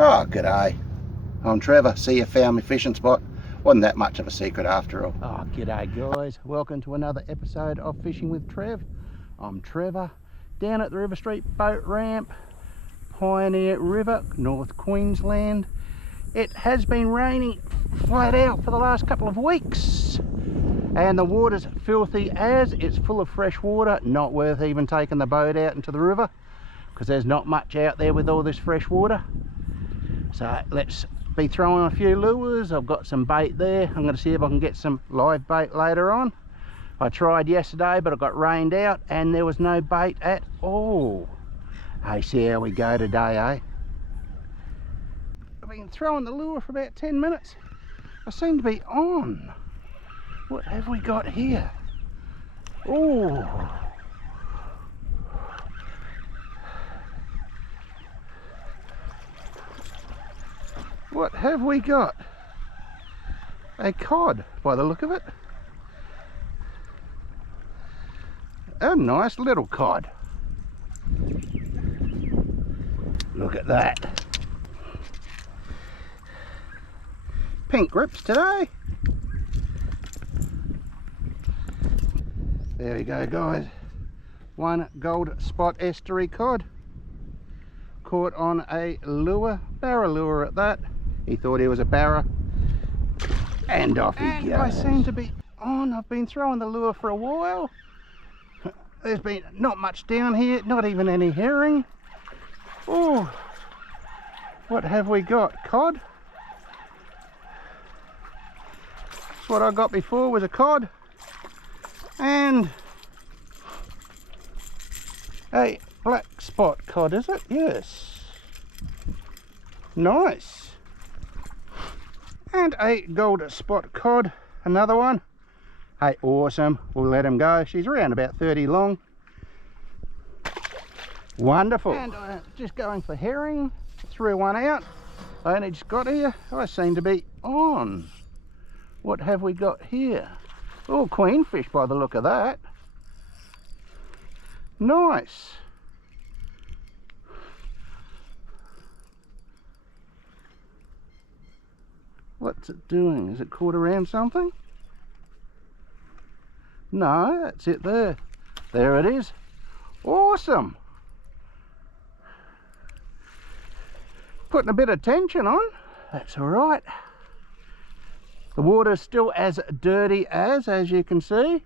Oh, g'day. I'm Trevor. See, you found my fishing spot. Wasn't that much of a secret after all. Oh, g'day guys. Welcome to another episode of Fishing with Trev. I'm Trevor, down at the River Street boat ramp, Pioneer River, North Queensland. It has been raining flat out for the last couple of weeks. And the water's filthy as. It's full of fresh water. Not worth even taking the boat out into the river, because there's not much out there with all this fresh water. So let's be throwing a few lures. I've got some bait there. I'm going to see if I can get some live bait later on. I tried yesterday, but I got rained out and there was no bait at all. Hey, see how we go today, eh? I've been throwing the lure for about 10 minutes. I seem to be on. What have we got here? Oh. What have we got? A cod, by the look of it. A nice little cod. Look at that. Pink grips today. There we go, guys. One gold spot estuary cod. Caught on a lure, barra lure at that. He thought he was a barra, and off he goes. I seem to be on. I've been throwing the lure for a while. There's been not much down here, not even any herring. Oh, what have we got? Cod? That's what I got before, was a cod. And a black spot cod, is it? Yes. Nice. And a gold spot cod, another one. Hey, awesome. We'll let him go. She's around about 30 long. Wonderful. And just going for herring. Threw one out. I only just got here. I seem to be on. What have we got here? Oh, queenfish by the look of that. Nice. What's it doing? Is it caught around something? No, that's it there. There it is. Awesome. Putting a bit of tension on. That's all right. The water's still as dirty as you can see.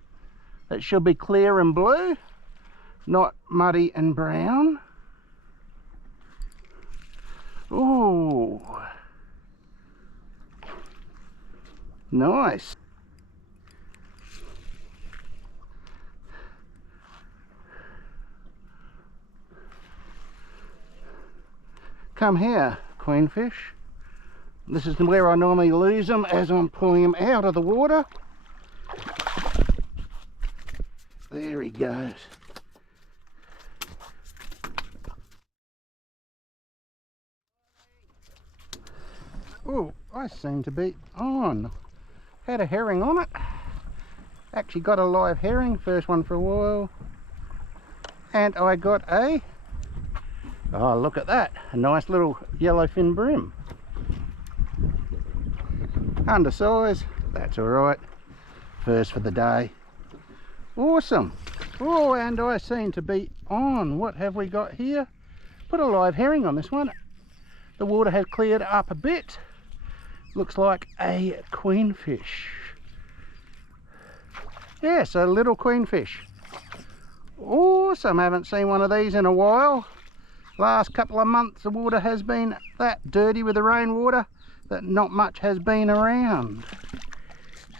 It should be clear and blue, not muddy and brown. Ooh. Nice. Come here, queenfish. This is where I normally lose them as I'm pulling them out of the water. There he goes. Oh, I seem to be on. Had a herring on it. Actually got a live herring, first one for a while. And I got a, oh look at that, a nice little yellowfin bream. Undersize, that's alright. First for the day. Awesome. Oh, and I seem to be on. What have we got here? Put a live herring on this one. The water has cleared up a bit. Looks like a queenfish. Yes, a little queenfish. Awesome, haven't seen one of these in a while. Last couple of months the water has been that dirty with the rainwater that not much has been around.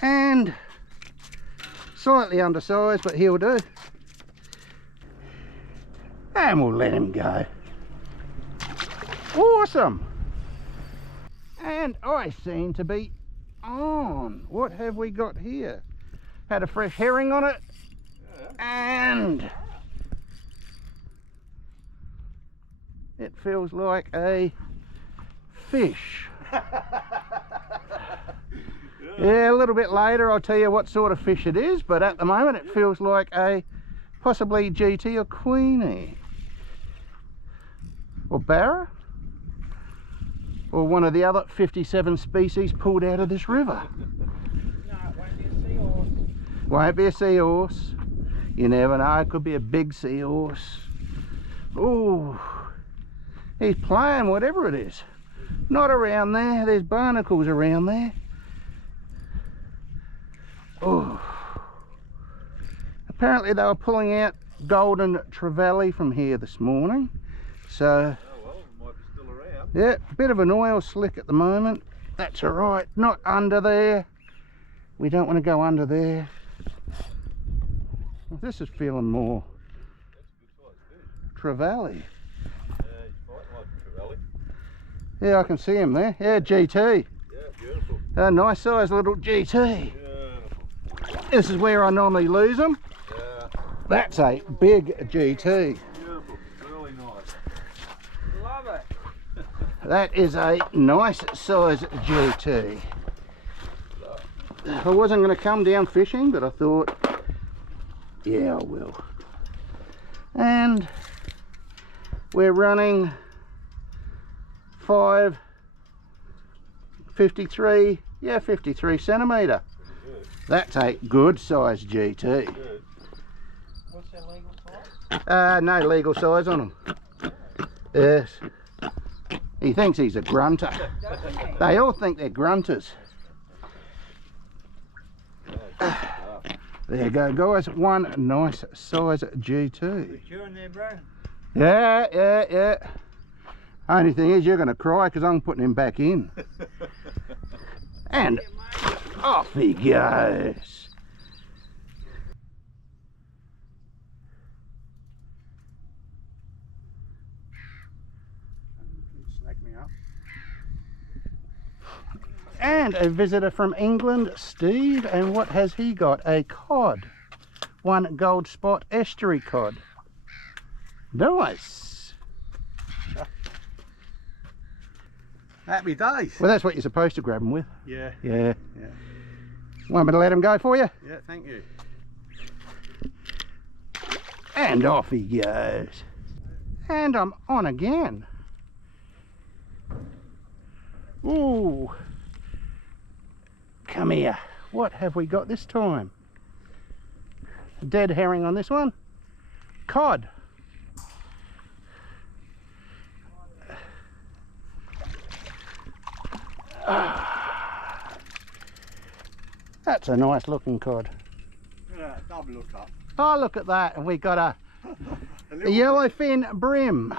And slightly undersized, but he'll do. And we'll let him go. Awesome. And I seem to be on. What have we got here? Had a fresh herring on it. And it feels like a fish. Yeah, a little bit later I'll tell you what sort of fish it is, but at the moment it feels like a possibly GT or Queenie. Or Barra. or one of the other 57 species pulled out of this river. No, it won't be a seahorse. Won't be a seahorse. You never know, it could be a big seahorse. Oh, he's playing whatever it is. Not around there, there's barnacles around there. Oh. Apparently they were pulling out golden trevally from here this morning. So, oh well, it might be still around. yeah, bit of an oil slick at the moment. That's all right, not under there. We don't want to go under there. This is feeling more That's a good size fish. trevally. Yeah, he's fighting like a trevally. Yeah, I can see him there. Yeah, GT. Yeah, beautiful. A nice size little GT. Beautiful. This is where I normally lose them. Yeah, That's a big GT. beautiful. Really nice. Love it. That is a nice size GT. I wasn't going to come down fishing, but I thought, yeah, I will. And we're running 53 centimetre. Pretty good. That's a good size GT. Good. What's their legal size? No legal size on him. Yes. He thinks he's a grunter. Doesn't he? They all think they're grunters. There you go, guys. One nice size GT. You chewing there, bro? Yeah. Only thing is, you're going to cry because I'm putting him back in. And off he goes. Snake me up. And a visitor from England, Steve, and what has he got? A cod. One gold spot estuary cod. Nice. Happy days. Well, that's what you're supposed to grab them with. Yeah. Yeah. Yeah. Want me to let him go for you? Yeah, thank you. And off he goes. And I'm on again. Ooh. Come here. What have we got this time? Dead herring on this one. Cod. That's a nice looking cod. Yeah, double look up. Oh, look at that. And we got a yellowfin brim.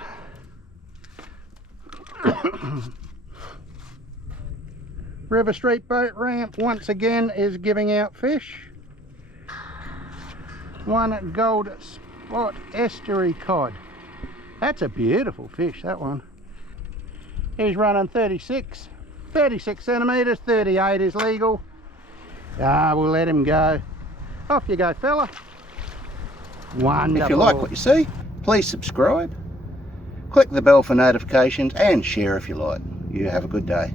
River Street Boat Ramp once again is giving out fish. One gold spot estuary cod. That's a beautiful fish, that one. He's running 36 centimetres, 38 is legal. We'll let him go. Off you go, fella. Wonderful. If you like what you see, please subscribe, click the bell for notifications and share if you like. You have a good day.